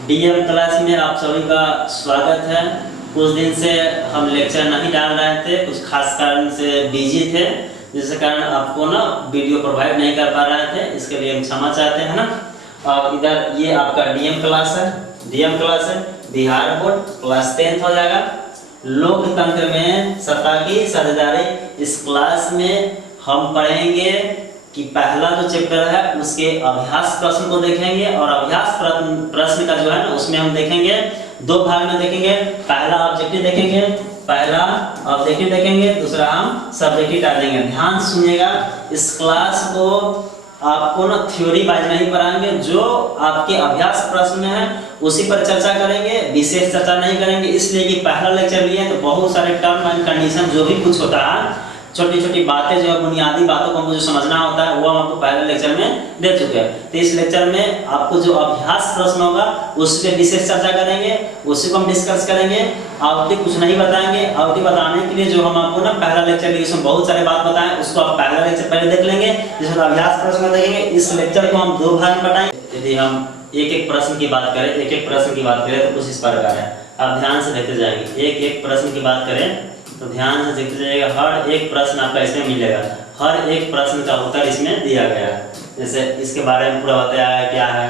DM class में आप सभी का स्वागत है। कुछ दिन से हम लेक्चर नहीं डाल रहे थे, कुछ खास कारण से बिजी थे, जिसके कारण आपको ना वीडियो प्रोवाइड नहीं कर पा रहे थे। इसके लिए हम क्षमा चाहते हैं ना। और इधर ये आपका डीएम क्लास है, बिहार बोर्ड क्लास 10 हो जाएगा। लोकतंत्र में सत्ता की साझेदारी। इस क्लास में हम पढ़ेंगे कि पहला जो चैप्टर है उसके अभ्यास प्रश्न को देखेंगे, और अभ्यास प्रश्न का जो है ना उसमें हम देखेंगे दो भाग में देखेंगे। पहला ऑब्जेक्टिव देखेंगे, दूसरा हम सब्जेक्टिव डालेंगे। ध्यान सुनिएगा, इस क्लास को आपको ना थ्योरी वाइज नहीं पढ़ाएंगे, जो आपके अभ्यास प्रश्न में है उसी पर चर्चा करेंगे, विशेष चर्चा नहीं करेंगे। इसलिए कि पहला लेक्चर लिए तो बहुत सारे टर्म एंड कंडीशन जो भी कुछ होता है, छोटी छोटी बातें जो बुनियादी बातों को हमको जो समझना होता है वो हम आपको पहले लेक्चर में दे चुके हैं। तो इस लेक्चर में आपको जो अभ्यास प्रश्न होगा उस पर विशेष चर्चा करेंगे, उसी को हम डिस्कस करेंगे। आवृत्ति कुछ नहीं बताएंगे। आवृत्ति बताने के लिए जो हम आपको ना पहला लेक्चर लिए उसमें बहुत सारे बात बताएं, उसको आप पहला लेक्चर पहले देख लेंगे, जिसमें अभ्यास प्रश्न देखेंगे। इस लेक्चर को हम दो भाग में बताएंगे। यदि हम एक एक प्रश्न की बात करें तो कुछ इस प्रकार है। आप ध्यान से देखते जाएंगे। एक एक प्रश्न की बात करें तो ध्यान से देखते जाइएगा। हर एक प्रश्न आपका इसमें मिलेगा, हर एक प्रश्न का उत्तर इसमें दिया गया है। जैसे इसके बारे में पूरा बताया है, क्या है,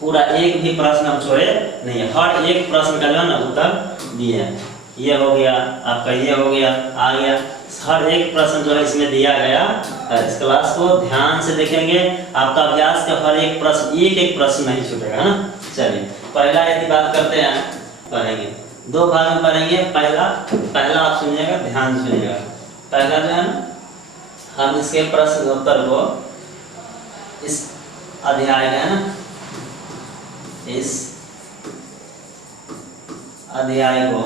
पूरा एक भी प्रश्न हम छोड़े नहीं है। हर एक प्रश्न का जो है ना उत्तर दिए हैं। ये हो गया आपका, ये हो गया, आ गया। हर एक प्रश्न जो है इसमें दिया गया है। इस क्लास को ध्यान से देखेंगे, आपका अभ्यास का हर एक प्रश्न, एक एक प्रश्न नहीं छूटेगा, है ना। चलिए पहला यदि बात करते हैं, पढ़ेंगे दो भाग में पढ़ेंगे। पहला आप सुनिएगा, ध्यान सुनिएगा। पहला जो है ना, हम इसके प्रश्न उत्तर को इस अध्याय का है ना, इस अध्याय को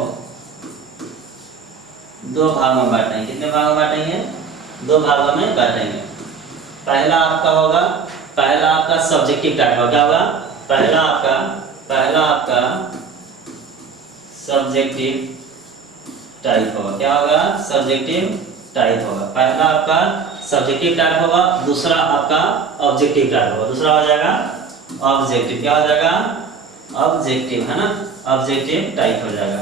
दो भागों में बांटेंगे। कितने भागों में बांटेंगे? दो भागों में बांटेंगे। पहला आपका होगा, पहला आपका सब्जेक्टिव टाइप होगा। क्या होगा? पहला आपका सब्जेक्टिव टाइप होगा। क्या होगा? सब्जेक्टिव टाइप होगा। पहला आपका सब्जेक्टिव टाइप होगा, दूसरा आपका ऑब्जेक्टिव टाइप होगा। दूसरा हो जाएगा ऑब्जेक्टिव। क्या हो जाएगा? ऑब्जेक्टिव, है ना। ऑब्जेक्टिव टाइप हो जाएगा।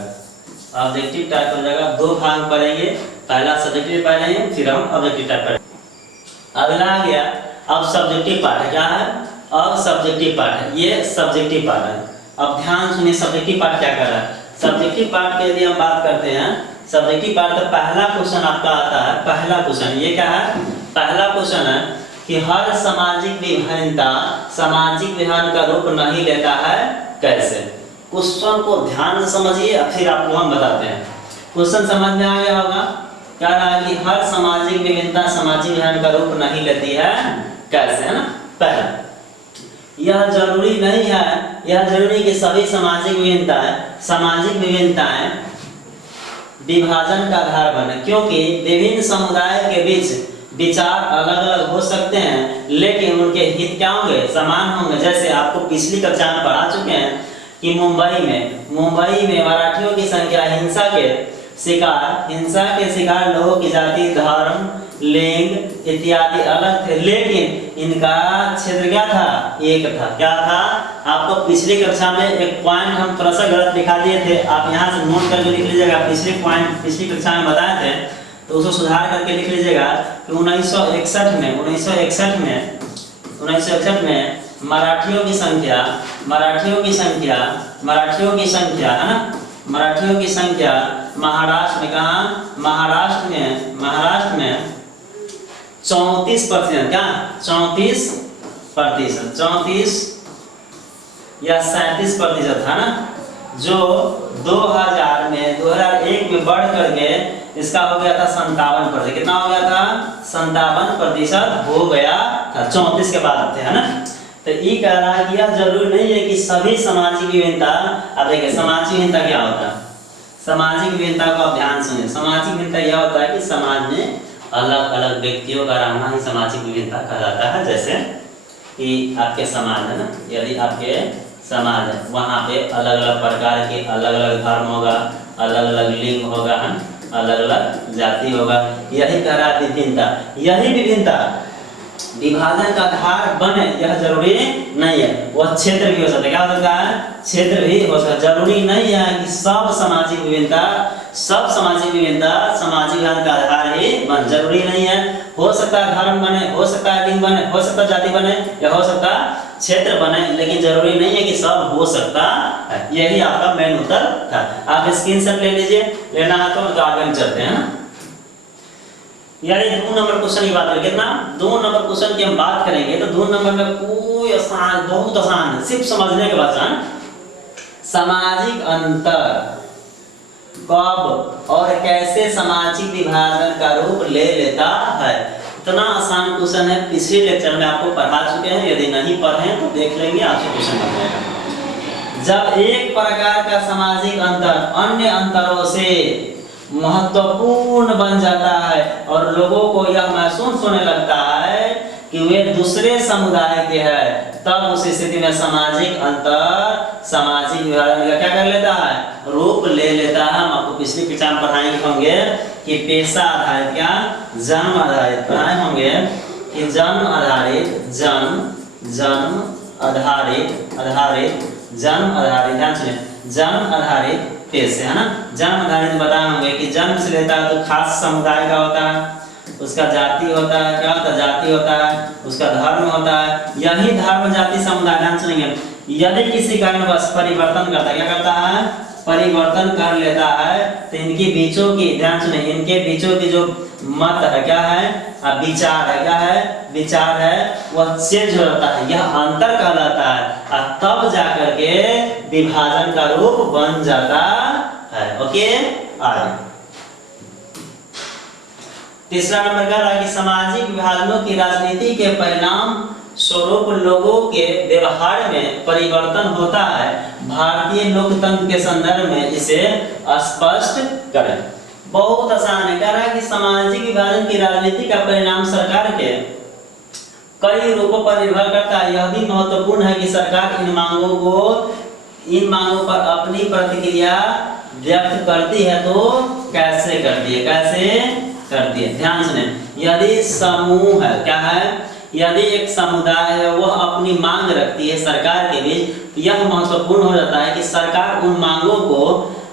ऑब्जेक्टिव टाइप हो जाएगा। दो भाग में पढ़ेंगे, पहला सब्जेक्टिव पढ़ेंगे, फिर हम ऑब्जेक्टिव टाइप पढ़ेंगे। अगला आ गया अब सब्जेक्टिव पार्ट है। क्या है? अब सब्जेक्टिव पार्ट है, ये सब्जेक्टिव पार्ट है। अब ध्यान सुनिए, सब्जेक्टिव पार्ट क्या कर रहा है। सब्जेक्टिव पार्ट के यदि हम बात करते हैं, सब्जेक्टिव पार्ट का पहला क्वेश्चन आपका आता है। पहला क्वेश्चन ये क्या है? पहला क्वेश्चन है कि हर सामाजिक विभिन्नता सामाजिक विधान का रूप नहीं लेता है, कैसे? क्वेश्चन को ध्यान से समझिए, फिर आपको हम बताते हैं। क्वेश्चन समझ में आ गया होगा। क्या रहा कि हर सामाजिक विभिन्नता सामाजिक विधान का रूप नहीं लेती है, कैसे, है ना। पहला, यह जरूरी नहीं है, यह जरूरी कि सभी सामाजिक विभिन्नताएं विभाजन का आधार बने, क्योंकि विभिन्न समुदाय के बीच विचार अलग अलग हो सकते हैं, लेकिन उनके हित क्या होंगे? समान होंगे। जैसे आपको पिछली कक्षा में पढ़ा चुके हैं कि मुंबई में मराठियों की संख्या हिंसा के शिकार लोगों की जाति, धर्म, लिंग इत्यादि अलग थे, लेकिन इनका क्षेत्र क्या था? एक था। क्या था? आपको पिछली कक्षा में एक पॉइंट हम थोड़ा सा गलत दिखा दिए थे, आप यहाँ से नोट करके लिख लीजिएगा। पिछली कक्षा में बताए थे तो उसको सुधार करके लिख लीजिएगा कि 1961 में मराठियों की संख्या है ना, मराठियों की संख्या महाराष्ट्र में, कहाँ? महाराष्ट्र में 34%। क्या? 34% या 37% था ना, जो 2001 में बढ़ करके इसका हो गया था 57%। कितना हो गया था? 57% हो गया था। 34 के बाद थे, है ना। तो ये कह रहा है कि यह जरूरी नहीं है कि सभी सामाजिक विभिन्नता। अब देखिए सामाजिक विभिन्नता क्या होता है। सामाजिक विभिन्नता को आप ध्यान सुनिए। सामाजिक विभिन्नता यह होता है कि समाज में अलग अलग व्यक्तियों का रहना ही सामाजिक विभिन्नता कहा जाता है। जैसे कि आपके समाज है ना, यदि आपके समाज है, वहाँ पे अलग अलग प्रकार के अलग अलग धर्म होगा, अलग अलग लिंग होगा, अलग अलग जाति होगा। यही कह रहा है विभिन्नता। यही विभिन्नता विभाजन का आधार बने यह जरूरी नहीं है। वह क्षेत्र भी हो सकता है, क्या हो सकता है, क्षेत्र भी हो सकता है। जरूरी नहीं है कि सब सामाजिक विभिन्नता सामाजिक विभाजन का आधार ही बन, जरूरी नहीं है। हो सकता है धर्म बने, हो सकता है लिंग बने, हो सकता है जाति बने, या हो सकता है क्षेत्र बने, लेकिन जरूरी नहीं है कि सब हो सकता है। यही आपका मेन उत्तर था। आप स्क्रीनशॉट ले लीजिए, लेना है तो आगे हम चलते हैं ना। यार 2 नंबर क्वेश्चन की बात करें, कितना 2 नंबर क्वेश्चन की हम बात करेंगे तो 2 नंबर में कोई आसान, बहुत आसान है, सिर्फ समझने के बाद। सामाजिक अंतर कब और कैसे सामाजिक विभाजन का रूप ले लेता है, इतना आसान क्वेश्चन है। पिछले लेक्चर में आपको पढ़ा चुके हैं, यदि नहीं पढ़े तो देख लेंगे, आपसे क्वेश्चन बन जाएगा। जब एक प्रकार का सामाजिक अंतर अन्य अंतरों से महत्वपूर्ण बन जाता है और लोगों को यह महसूस होने लगता है कि वे दूसरे समुदाय के हैं, तब उस स्थिति में सामाजिक अंतर सामाजिक विभाजन का क्या कर लेता है, रूप ले लेता है। हम आपको पिछली कक्षा में पढ़ाएंगे होंगे कि पेशा आधारित, क्या जन्म आधारित पढ़ाए होंगे कि जन्म आधारित ध्यान सुनिए, जन्म आधारित पेशे है ना। जन्म आधारित बताए होंगे कि जन्म से लेता है तो खास समुदाय का होता है, उसका जाति होता है, क्या होता है, जाति होता है, उसका धर्म होता है। यही धर्म जाति समुदाय, ध्यान सुनेंगे, यदि किसी कारणवश परिवर्तन करता है, क्या करता है, परिवर्तन कर लेता है, तो इनके बीचों की, ध्यान सुने, इनके बीचों की जो मत है, क्या है, विचार है, क्या है, विचार है, वह चेंज हो जाता है, यह अंतर कहलाता है, और तब जाकर के विभाजन का रूप बन जाता है। ओके, आगे तीसरा नंबर कह रहा है कि सामाजिक विभाजनों की राजनीति के परिणाम स्वरूप लोगों के व्यवहार में परिवर्तन होता है। भारतीय लोकतंत्र के संदर्भ में इसे स्पष्ट करें। बहुत आसान है, कह रहा है कि सामाजिक विभाजन की राजनीति का परिणाम सरकार के कई रूपों पर निर्भर करता है। यह भी महत्वपूर्ण है कि सरकार इन मांगों पर अपनी प्रतिक्रिया व्यक्त करती है तो कैसे करती है, ध्यान सुने। यदि समूह है, क्या है, यदि एक समुदाय है वह अपनी मांग रखती है सरकार के बीच, यह महत्वपूर्ण हो जाता है कि सरकार उन मांगों को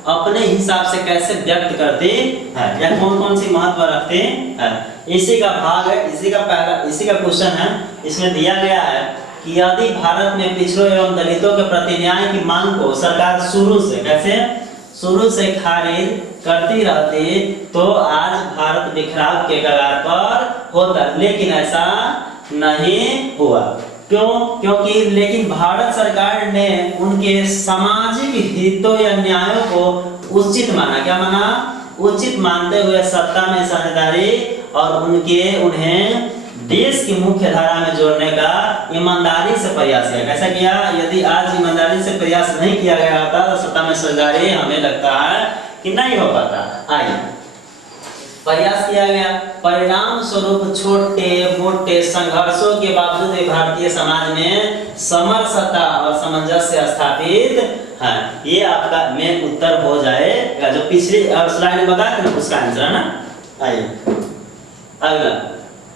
अपने हिसाब से कैसे व्यक्त करती है या कौन-कौन सी महत्व रखती है। इसी का भाग है, इसी का क्वेश्चन है। इसमें दिया गया है कि यदि भारत में पिछड़ों एवं दलितों के प्रति न्याय की मांग को सरकार शुरू से खारिज करती रहती तो आज भारत बिखराव के कगार पर होता, लेकिन ऐसा नहीं हुआ। क्यों? क्योंकि लेकिन भारत सरकार ने उनके सामाजिक हितों या न्यायों को उचित माना, क्या माना, उचित मानते हुए सत्ता में साझेदारी और उन्हें देश की मुख्य धारा में जोड़ने का ईमानदारी से प्रयास किया। कैसा किया? यदि आज ईमानदारी से प्रयास नहीं किया गया होता तो सत्ता में साझेदारी हमें लगता है कि नहीं हो पाता। आइए, प्रयास किया गया, परिणाम स्वरूप छोटे मोटे संघर्षों के बावजूद भारतीय समाज में समरसता और सामंजस्य स्थापित है। ये आपका मेन उत्तर हो जाएगा, जो पिछली स्लाइड में बताया था उसका आंसर है ना। आइए अगला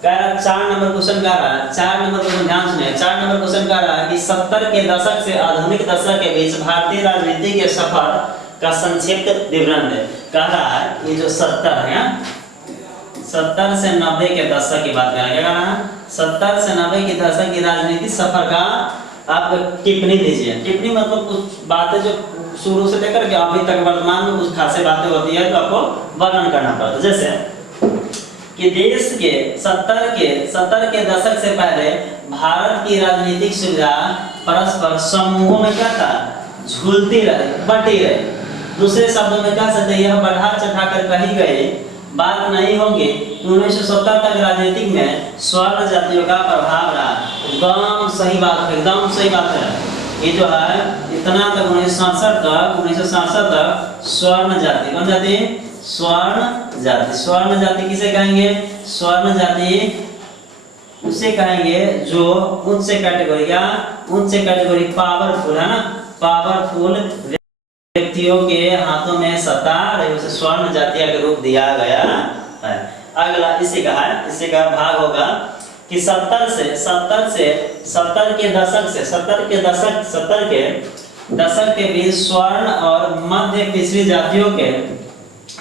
कह रहा 4 नंबर क्वेश्चन कह रहा है, 4 नंबर क्वेश्चन ध्यान सुनिए। 4 नंबर क्वेश्चन कह रहा है कि 70 के दशक से आधुनिक दशक के बीच भारतीय राजनीति के सफर का संक्षिप्त विवरण दे। कह रहा है ये जो 70 है, 70 से 90 के दशक की बात करें, क्या कह रहा है, 70 से 90 के दशक की राजनीतिक सफर का आप टिप्पणी दीजिए। टिप्पणी मतलब कुछ बातें जो शुरू से लेकर के अभी तक वर्तमान में कुछ खासी बातें होती है तो आपको वर्णन करना पड़ता है। जैसे कि देश के 70 के दशक से पहले भारत की राजनीतिक सुविधा परस्पर समूहों में क्या था, झूलती रहे, बटी रहे। दूसरे शब्दों में कह सकते यह बढ़ा चढ़ा कर कही गई बात नहीं होगी कि 1970 तक राजनीतिक में स्वर्ण जातियों का प्रभाव रहा। एकदम सही बात है। ये जो है इतना तक 1967 तक स्वर्ण जाति, कौन जाति, स्वर्ण जाति किसे कहेंगे, स्वर्ण जाति उसे कहेंगे जो उच्च कैटेगरी पावरफुल है ना, पावरफुल व्यक्तियों के हाथों में सत्ता रही, उसे स्वर्ण जातीय के रूप दिया गया है। अगला इसी का भाग होगा कि 70 के दशक के बीच स्वर्ण और मध्य पिछड़ी जातियों के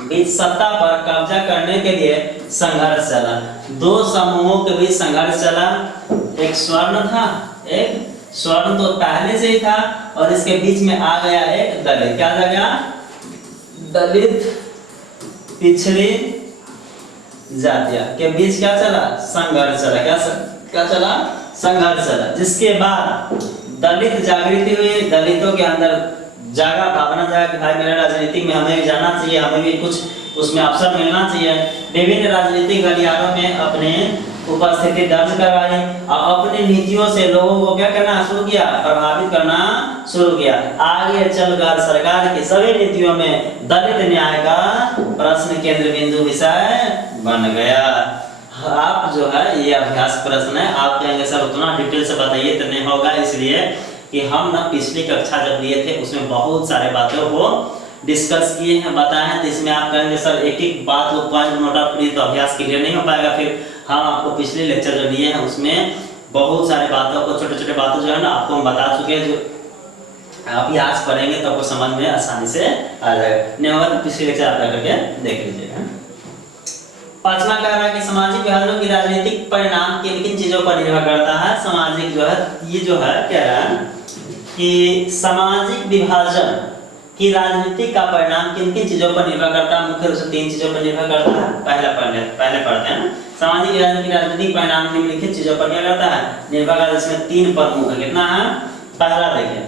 बीच सत्ता पर कब्जा करने के लिए संघर्ष चला। दो समूहों के बीच संघर्ष चला, एक स्वर्ण था, एक स्वर्ण तो पहले से ही था और इसके बीच में आ गया एक दलित। क्या आ गया? दलित पिछड़ी जातियां के बीच क्या चला? संघर्ष चला। क्या चला? संघर्ष चला, जिसके बाद दलित जागृति हुई, दलितों के अंदर जागा, भावना जागा कि भाई मेरे राजनीति में हमें भी जाना चाहिए, हमें भी कुछ उसमें अवसर मिलना चाहिए। विभिन्न राजनीतिक गलियारों में अपने उपस्थिति दर्ज करवाई और अपनी नीतियों से लोगों को क्या करना शुरू किया? प्रभावित करना शुरू किया। आगे चलकर सरकार की सभी नीतियों में दलित न्याय का प्रश्न केंद्र बिंदु विषय बन गया। आप जो है ये अभ्यास प्रश्न है, आप कहेंगे सर उतना डिटेल से बताइए तो नहीं होगा, इसलिए कि हम ना पिछली कक्षा जब लिए थे उसमें बहुत सारे बातों को डिस्कस किए हैं, बताए हैं। तो इसमें आप कहेंगे सर एक एक बात को पॉइंट नोट आउट करिए तो अभ्यास क्लियर नहीं हो पाएगा। फिर हम आपको पिछले लेक्चर जो लिए हैं उसमें बहुत सारे बातों को, छोटे छोटे बातों जो है ना आपको हम बता चुके हैं, जो आप ये आज पढ़ेंगे तो आपको समझ में आसानी से आ जाएगा। नहीं होगा तो पिछले लेक्चर आप करके देख लीजिएगा। पांचवा कह रहा है कि सामाजिक विभाजनों की राजनीतिक परिणाम किन किन चीजों पर निर्भर करता है। सामाजिक जो है ये जो है कह रहा है कि सामाजिक विभाजन की राजनीति का परिणाम किन किन चीजों पर निर्भर करता है। मुख्य रूप से 3 चीजों पर निर्भर करता है। पहले पढ़ते हैं। सामाजिक विभाजन की राजनीतिक परिणाम निम्नलिखित चीजों पर क्या करता है? निर्भर करता है। इसमें 3 प्रमुख है। कितना है? पहला देखिए,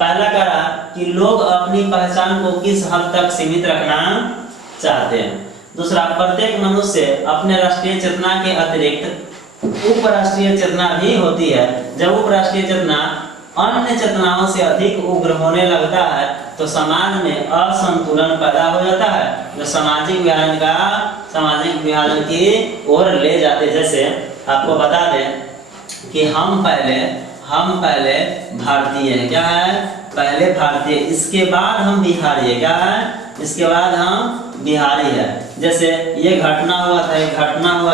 पहला कह रहा कि लोग अपनी पहचान को किस हद तक सीमित रखना चाहते हैं। दूसरा, प्रत्येक मनुष्य अपने राष्ट्रीय चेतना के अतिरिक्त उपराष्ट्रीय चेतना भी होती है। जब उपराष्ट्रीय चेतना अन्य चेतनाओं से अधिक उग्र होने लगता है तो समाज में असंतुलन पैदा हो जाता है, जो सामाजिक विभाजन की ओर ले जाते। जैसे आपको बता दें कि हम पहले भारतीय हैं। क्या है? पहले भारतीय, इसके बाद हम बिहारी है। क्या है? इसके बाद हम बिहारी है। जैसे ये घटना हुआ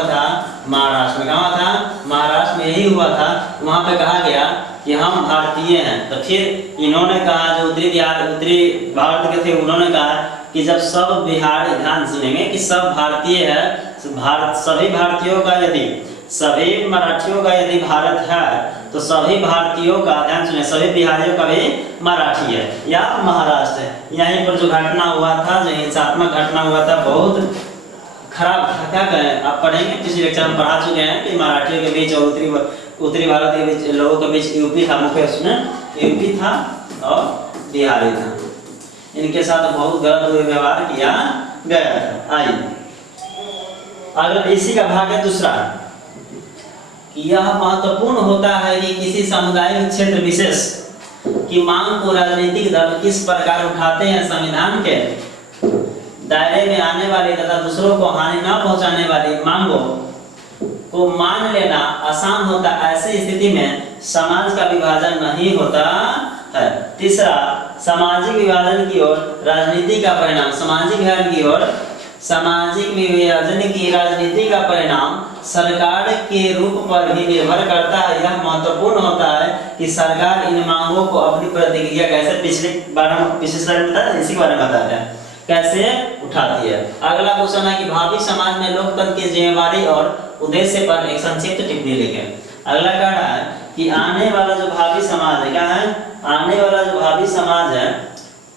था महाराष्ट्र में। कहाँ था? महाराष्ट्र में यही हुआ था। वहाँ पे कहा गया कि हम भारतीय हैं। तो फिर इन्होंने कहा, जो उत्तरी भारत के थे, उन्होंने कहा कि जब सब बिहारी, ध्यान सुनेंगे कि सब भारतीय है, सभी भारतीयों का यदि, सभी मराठियों का यदि भारत है तो सभी भारतीयों का, ध्यान सुनिए, सभी बिहारियों का भी मराठी है या महाराष्ट्र है। यहीं पर जो घटना हुआ था, जो हिंसात्मक घटना हुआ था, बहुत खराब था। क्या कहें, आप पढ़ेंगे, पिछले लेक्चर में पढ़ा चुके हैं कि मराठियों के बीच और उत्तरी भारत के बीच लोगों के बीच यूपी था, मुख्य उसमें यूपी था और बिहारी था। इनके साथ बहुत गलत व्यवहार किया गया था। आइए अगर इसी का भाग है दूसरा, यह महत्वपूर्ण होता है कि किसी सामुदायिक क्षेत्र विशेष की मांग को राजनीतिक दल किस प्रकार उठाते हैं। संविधान के दायरे में आने वाली तथा दूसरों को हानि न पहुंचाने वाली मांगों को मान लेना आसान होता। ऐसी स्थिति में समाज का विभाजन नहीं होता है। तीसरा, सामाजिक विभाजन की ओर राजनीति का परिणाम। सामाजिक विभाजन की राजनीति का परिणाम सरकार के रूप पर भी निर्भर करता है। यह महत्वपूर्ण होता है कि सरकार इन मांगों को अपनी प्रतिक्रिया कैसे, पिछले स्लाइड में बताया, इसी के बारे में बताया है, कैसे उठाती है। अगला क्वेश्चन है कि भावी समाज में लोकतंत्र की जिम्मेवारी और उद्देश्य पर एक संक्षिप्त टिप्पणी लिखें। अगला कह रहा है कि आने वाला जो भावी समाज है, क्या है? आने वाला जो भावी समाज है,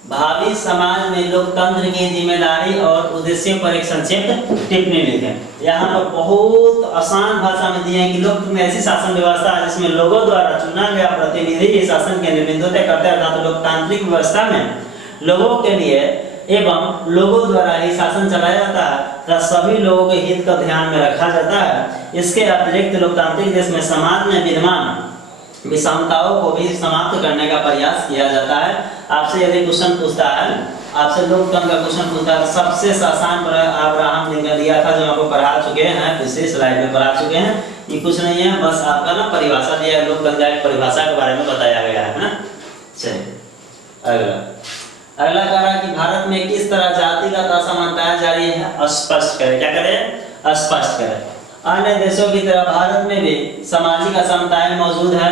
भावी समाज में लोकतंत्र की जिम्मेदारी और उद्देश्य पर एक संक्षिप्त टिप्पणी लिखें। यहाँ पर बहुत आसान भाषा में दिए हैं कि लोकतंत्र ऐसी शासन व्यवस्था है जिसमें लोगों द्वारा चुना गया प्रतिनिधि शासन के बिंदु तय करते हैं। अर्थात लोकतांत्रिक व्यवस्था में लोगों के लिए एवं लोगों द्वारा ही शासन चलाया जाता है तथा सभी लोगों के हित का ध्यान में रखा जाता है। इसके अतिरिक्त लोकतांत्रिक देश में समाज में विद्यमान विषमताओं को भी समाप्त करने का प्रयास किया जाता है। आपसे यदि क्वेश्चन पूछता है, आपसे लोकतंत्र का क्वेश्चन पूछता है, सबसे आसान पर अब्राहम लिंकन दिया था, जो आपको पढ़ा चुके हैं, पिछले स्लाइड में पढ़ा चुके हैं। ये कुछ नहीं है, बस आपका ना परिभाषा दिया है, लोकतंत्र की परिभाषा के बारे में बताया गया है ना। चलिए अगला कह रहा है कि भारत में किस तरह जातिगत असमानताएं जारी है, स्पष्ट करें। क्या करें? स्पष्ट करें। अन्य देशों की तरह भारत में भी सामाजिक असमताएं मौजूद है।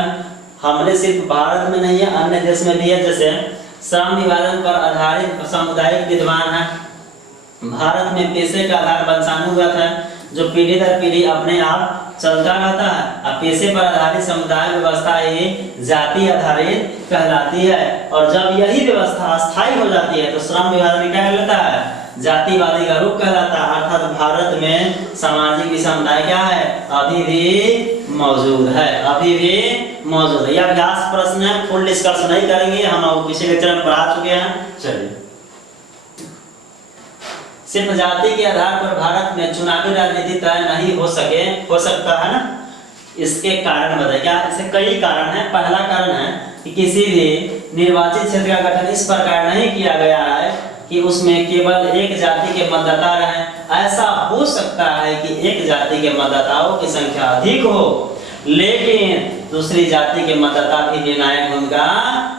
हमने सिर्फ भारत में नहीं है, अन्य देश में भी है। जैसे श्रम विभाजन पर आधारित सामुदायिक विद्यमान है। भारत में पेशे का आधार वंशानुगत है, जो पीढ़ी दर पीढ़ी अपने आप चलता रहता है। अब पेशे पर आधारित समुदाय व्यवस्था ये जाति आधारित कहलाती है, और जब यही व्यवस्था अस्थायी हो जाती है तो श्रम विभाजन क्या कहलाता है, जातिवादी का रूप कहलाता है। अर्थात भारत में सामाजिक विषमता क्या है, अभी भी मौजूद है, अभी भी मौजूद है। यह अभ्यास प्रश्न है, फुल डिस्कस नहीं करेंगे, हम किसी लेक्चर में पढ़ा चुके हैं। चलिए, सिर्फ जाति के आधार पर भारत में चुनावी राजनीति तय नहीं हो सकता है ना। इसके कारण बताइए क्या, इसके कई कारण हैं। पहला कारण है कि किसी भी निर्वाचित क्षेत्र का गठन इस प्रकार नहीं किया गया है कि उसमें केवल एक जाति के मतदाता रहें। ऐसा हो सकता है कि एक जाति के मतदाताओं की संख्या अधिक हो, लेकिन दूसरी जाति के मतदाता भी निर्णायक भूमिका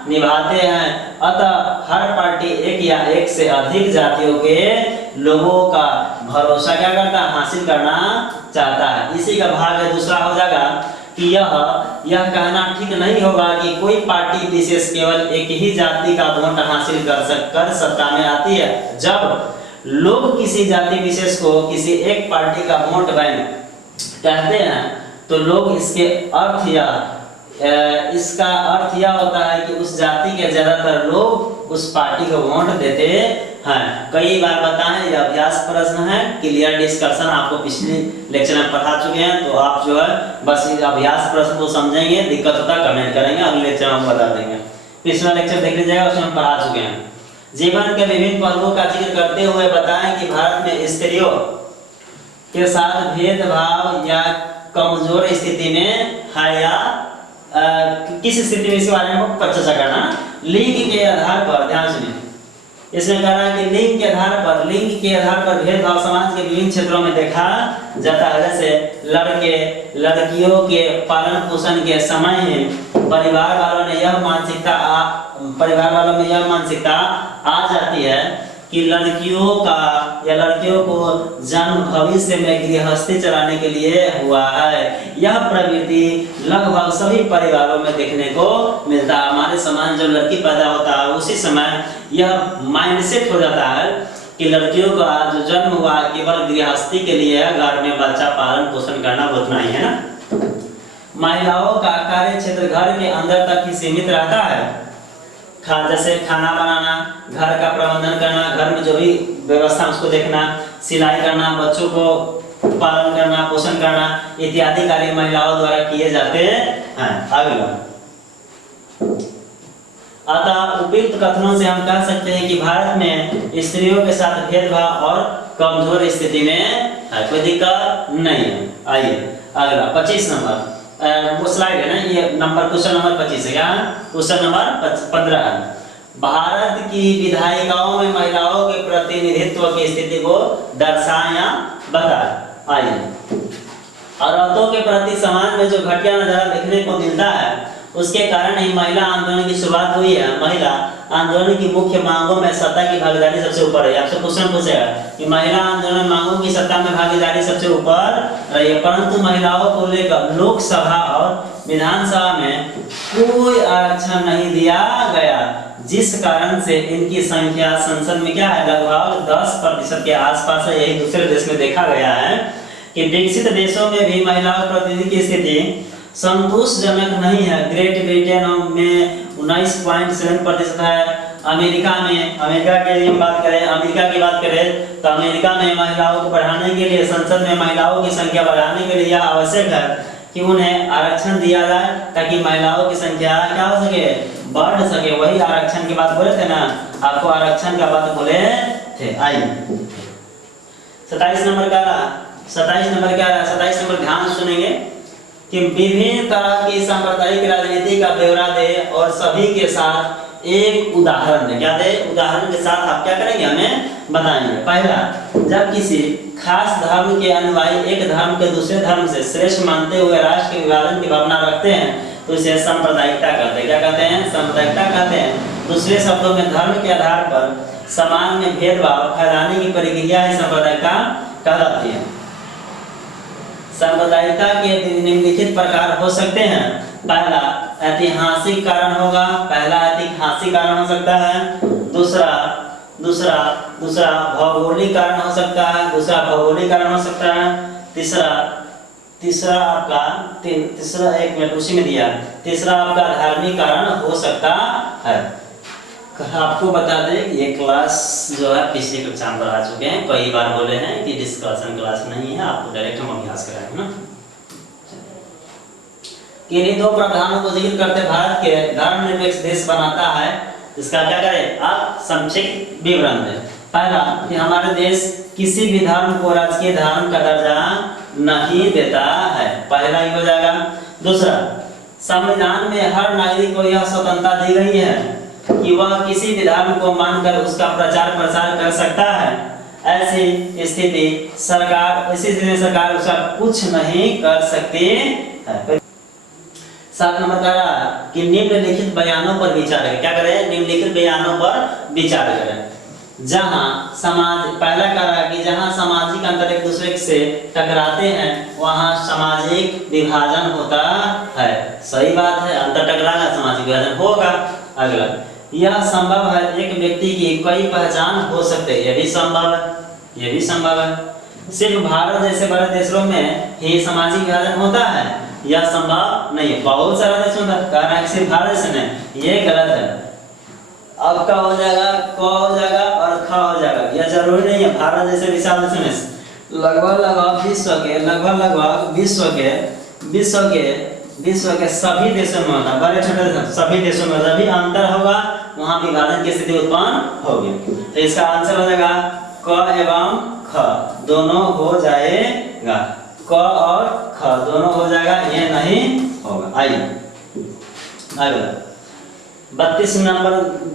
निभाते हैं। अतः हर पार्टी एक या एक से अधिक जातियों के लोगों का भरोसा क्या करता है, हासिल करना चाहता है। इसी का भाग दूसरा हो जाएगा कि यह कहना ठीक नहीं होगा कि कोई पार्टी विशेष केवल एक ही जाति का वोट हासिल कर सत्ता में आती है। जब लोग किसी जाति विशेष को किसी एक पार्टी का वोट बैंक कहते हैं तो लोग इसका अर्थ यह होता है कि उस जाति के ज्यादातर लोग उस पार्टी को वोट देते हैं। कई बार बताएं, यह अभ्यास प्रश्न है, क्लियर डिस्कशन आपको पिछले लेक्चर में पढ़ा चुके हैं। तो आप जो है बस इस अभ्यास प्रश्न को समझेंगे, दिक्कत होता कमेंट करेंगे, अगले लेक्चर में हम बता देंगे। पिछला लेक्चर देख लीजिएगा, उसमें हम पढ़ा चुके हैं। जीवन के विभिन्न पहलुओं का जिक्र करते हुए बताएं कि भारत में स्त्रियों के साथ भेदभाव या कमजोर स्थिति में है या किस स्थिति में, इसके बारे में चर्चा करना। लिंग के आधार पर ध्यान सुनिए, इसमें कह रहा है कि लिंग के आधार पर भेदभाव समाज के विभिन्न क्षेत्रों में देखा जाता है। जैसे लड़के लड़कियों के पालन पोषण के समय में परिवार वालों में यह मानसिकता आ जाती है कि लड़कियों को जन्म भविष्य में गृहस्थी चलाने के लिए हुआ है। यह प्रवृत्ति लगभग सभी परिवारों में देखने को मिलता है। हमारे समाज में जब लड़की पैदा होता है उसी समय यह माइंडसेट हो जाता है कि लड़कियों का जो जन्म हुआ केवल गृहस्थी के लिए है, घर में बच्चा पालन पोषण करना उतना ही है ना। महिलाओं का कार्य क्षेत्र घर के अंदर तक ही सीमित रहता है। जैसे खाना बनाना, घर का प्रबंधन करना, घर में जो भी व्यवस्था उसको देखना, सिलाई करना, बच्चों को पालन करना, पोषण करना इत्यादि कार्य महिलाओं द्वारा किए जाते हैं। अगला, अतः उपयुक्त कथनों से हम कह सकते हैं कि भारत में स्त्रियों के साथ भेदभाव और कमजोर स्थिति में है, कोई दिक्कत नहीं है। आइए अगला 25 नंबर वो स्लाइड है ना, ये नंबर क्वेश्चन नंबर 25 है। क्या क्वेश्चन नंबर 15 है। भारत की विधायिकाओं में महिलाओं के प्रतिनिधित्व की स्थिति को दर्शाएं या बताएं। आइए, औरतों के प्रति समाज में जो घटिया नजारा देखने को मिलता है उसके कारण ही महिला आंदोलन की शुरुआत हुई है। महिला आंदोलन की मुख्य मांगों में सत्ता की भागीदारी सबसे ऊपर है। आपसे क्वेश्चन पूछेगा कि महिला आंदोलन मांगों की सत्ता में भागीदारी सबसे ऊपर रही है, परंतु महिलाओं को लेकर लोकसभा और विधानसभा में कोई आरक्षण नहीं दिया गया, जिस कारण से इनकी संख्या संसद में क्या है, लगभग 10% के आसपास है। यही दूसरे देश में देखा गया है कि विकसित देशों में भी महिलाओं प्रतिनिधि की स्थिति संतोषजनक नहीं है। ग्रेट ब्रिटेन में 19.7% है। अमेरिका की हम बात करें, अमेरिका की बात करें तो अमेरिका में महिलाओं को बढ़ाने के लिए, संसद में महिलाओं की संख्या बढ़ाने के लिए यह आवश्यक है कि उन्हें आरक्षण दिया जाए ताकि महिलाओं की संख्या क्या हो सके, बढ़ सके। वही आरक्षण की बात बोले थे ना, आपको आरक्षण का बात बोले थे। आइए 27 नंबर ध्यान सुनेंगे कि विभिन्न तरह की सांप्रदायिक राजनीति का ब्यौरा दे और सभी के साथ एक उदाहरण दे। क्या दे? उदाहरण के साथ आप क्या करेंगे, हमें बताएंगे। पहला, जब किसी खास धर्म के अनुयायी एक धर्म के दूसरे धर्म से श्रेष्ठ मानते हुए राष्ट्र के विभाजन की भावना रखते हैं तो इसे सांप्रदायिकता कहते हैं। क्या कहते हैं? सांप्रदायिकता कहते हैं। दूसरे शब्दों में धर्म के आधार पर समाज में भेदभाव फैलाने की प्रक्रिया ही सांप्रदायिकता कहलाती है। सांप्रदायिकता के निम्नलिखित प्रकार हो सकते हैं। पहला ऐतिहासिक कारण होगा, पहला ऐतिहासिक कारण हो सकता है। दूसरा भौगोलिक कारण हो सकता है, दूसरा भौगोलिक कारण हो सकता है। तीसरा आपका तीसरा एक मिनट उसी में दिया, तीसरा आपका धार्मिक कारण हो सकता है। आपको बता दें ये क्लास जो है पिछले कक्षा में पढ़ा चुके हैं, कई बार बोले हैं कि डिस्कशन क्लास नहीं है, आपको डायरेक्ट हम अभ्यास कराएंगे ना। किन्हीं दो प्रावधानों को जिक्र करते भारत के धर्मनिरपेक्ष देश बनाता है, इसका क्या करें आप संक्षिप्त विवरण दें। पहला कि हमारे देश किसी भी धर्म को राजकीय धर्म का दर्जा नहीं देता है, पहला ही हो जाएगा। दूसरा, संविधान में हर नागरिक को यह स्वतंत्रता दी गई है कि वह किसी भी धर्म को मानकर उसका प्रचार प्रसार कर सकता है। ऐसी स्थिति सरकार उसका कुछ नहीं कर सकती है। 7 नंबर कह रहा है कि निम्नलिखित बयानों पर विचार करें। क्या करें? निम्नलिखित बयानों पर विचार करें। जहां समाज पहला कह रहा है कि जहां सामाजिक अंतर एक दूसरे से टकराते हैं वहां सामाजिक विभाजन होता है। सही बात है, अंतर टकराना सामाजिक विभाजन होगा। अगला, यह संभव है एक व्यक्ति की कई पहचान हो सकते हैं, यह भी संभव है। सिर्फ भारत जैसे बड़े देशों में ही सामाजिक विभाजन होता है, यह संभव नहीं है। बहुत सारे देश में कह रहा है सिर्फ भारत से नहीं, ये गलत है। अब का हो जाएगा, क हो जाएगा और ख हो जाएगा। यह जरूरी नहीं है भारत जैसे विशाल देश में लगभग विश्व के सभी देशों में होता है, बड़े छोटे सभी देशों में जब भी अंतर होगा वहां विभाजन की स्थिति उत्पन्न होगी। तो इसका आंसर हो जाएगा क एवं ख दोनों हो जाएगा, क और ख दोनों हो जाएगा, ये नहीं होगा। आइए अगला 32 नंबर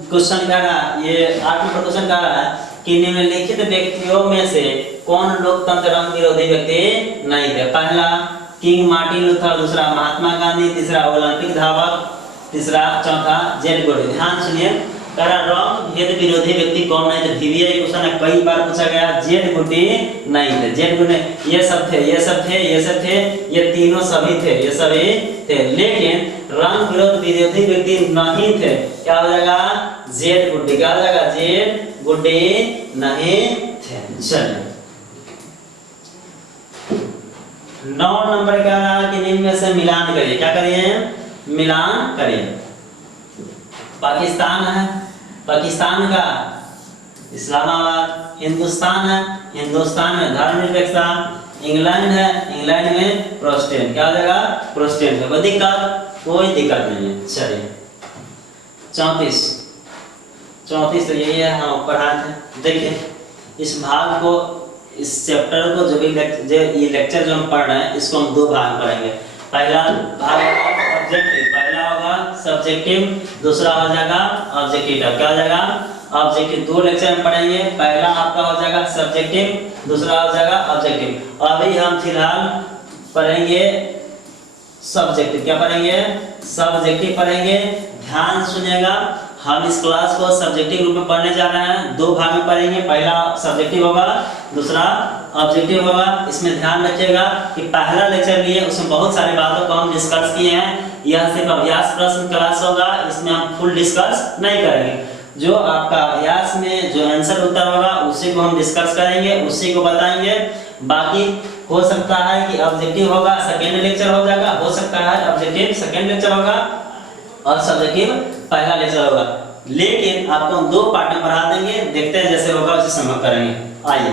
क्वेश्चन कह रहा है, ये 8 नंबर क्वेश्चन कह रहा है कि निम्नलिखित व्यक्तियों में से कौन लोकतंत्र रंग विरोधी व्यक्ति नहीं थे। पहला किंग मार्टिन लूथर, दूसरा महात्मा गांधी, तीसरा ओलंपिक धावक, चौथा जेड गोडे। ध्यान सुनिए, कह रहा रंग भेद विरोधी व्यक्ति कौन नहीं थे। VVI क्वेश्चन है, कई बार पूछा गया। जेड गुड्डी नहीं थे, जेड गुड्डी ये सब थे, ये तीनों सभी थे, ये सभी थे, लेकिन रंग विरोधी व्यक्ति नहीं थे। क्या हो जाएगा? जेड गुड्डी। क्या हो जाएगा? जेड गुड्डी नहीं थे। चलिए 9 नंबर कह रहा है कि निम्न में से मिलान करिए। क्या करिए? मिलान करिए। पाकिस्तान है, पाकिस्तान का इस्लामाबाद। हिंदुस्तान है, हिंदुस्तान में धर्मनिरपेक्षता। इंग्लैंड है, इंग्लैंड में प्रोटेस्टेंट। क्या हो जाएगा? प्रोटेस्टेंट। कोई दिक्कत नहीं है। चलिए 34 तो यही है, हम पढ़ा थे। देखिए इस भाग को, इस चैप्टर को जो ये लेक्चर जो हम पढ़ रहे हैं इसको हम 2 भाग में पढ़ेंगे। पहला भाग ऑब्जेक्टिव, पहला होगा सब्जेक्टिव, दूसरा हो जाएगा ऑब्जेक्टिव। क्या हो जाएगा? ऑब्जेक्टिव। 2 लेक्चर में पढ़ेंगे, पहला आपका हो जाएगा सब्जेक्टिव, दूसरा हो जाएगा ऑब्जेक्टिव। अभी हम फिलहाल पढ़ेंगे सब्जेक्टिव। क्या पढ़ेंगे? सब्जेक्टिव पढ़ेंगे। ध्यान सुनिएगा, हम इस क्लास को सब्जेक्टिव रूप में पढ़ने जा रहे हैं। 2 भाग में पढ़ेंगे, पहला सब्जेक्टिव होगा, दूसरा ऑब्जेक्टिव होगा। इसमें ध्यान रखिएगा कि पहला लेक्चर लिए उसमें बहुत सारी बातों को हम डिस्कस किए हैं। यह सिर्फ अभ्यास प्रश्न क्लास होगा, इसमें हम फुल डिस्कस नहीं करेंगे। जो आपका अभ्यास में जो आंसर उत्तर होगा उसी को हम डिस्कस करेंगे, उसी को बताएंगे। बाकी हो सकता है कि ऑब्जेक्टिव होगा सेकेंड लेक्चर हो जाएगा, हो सकता है ऑब्जेक्टिव सेकेंड लेक्चर होगा और सब्जेक्टिव पहला लेक्चर होगा। लेकिन आपको हम 2 पार्ट में पढ़ा देंगे, देखते हैं जैसे होगा उसे समझ करेंगे। आइए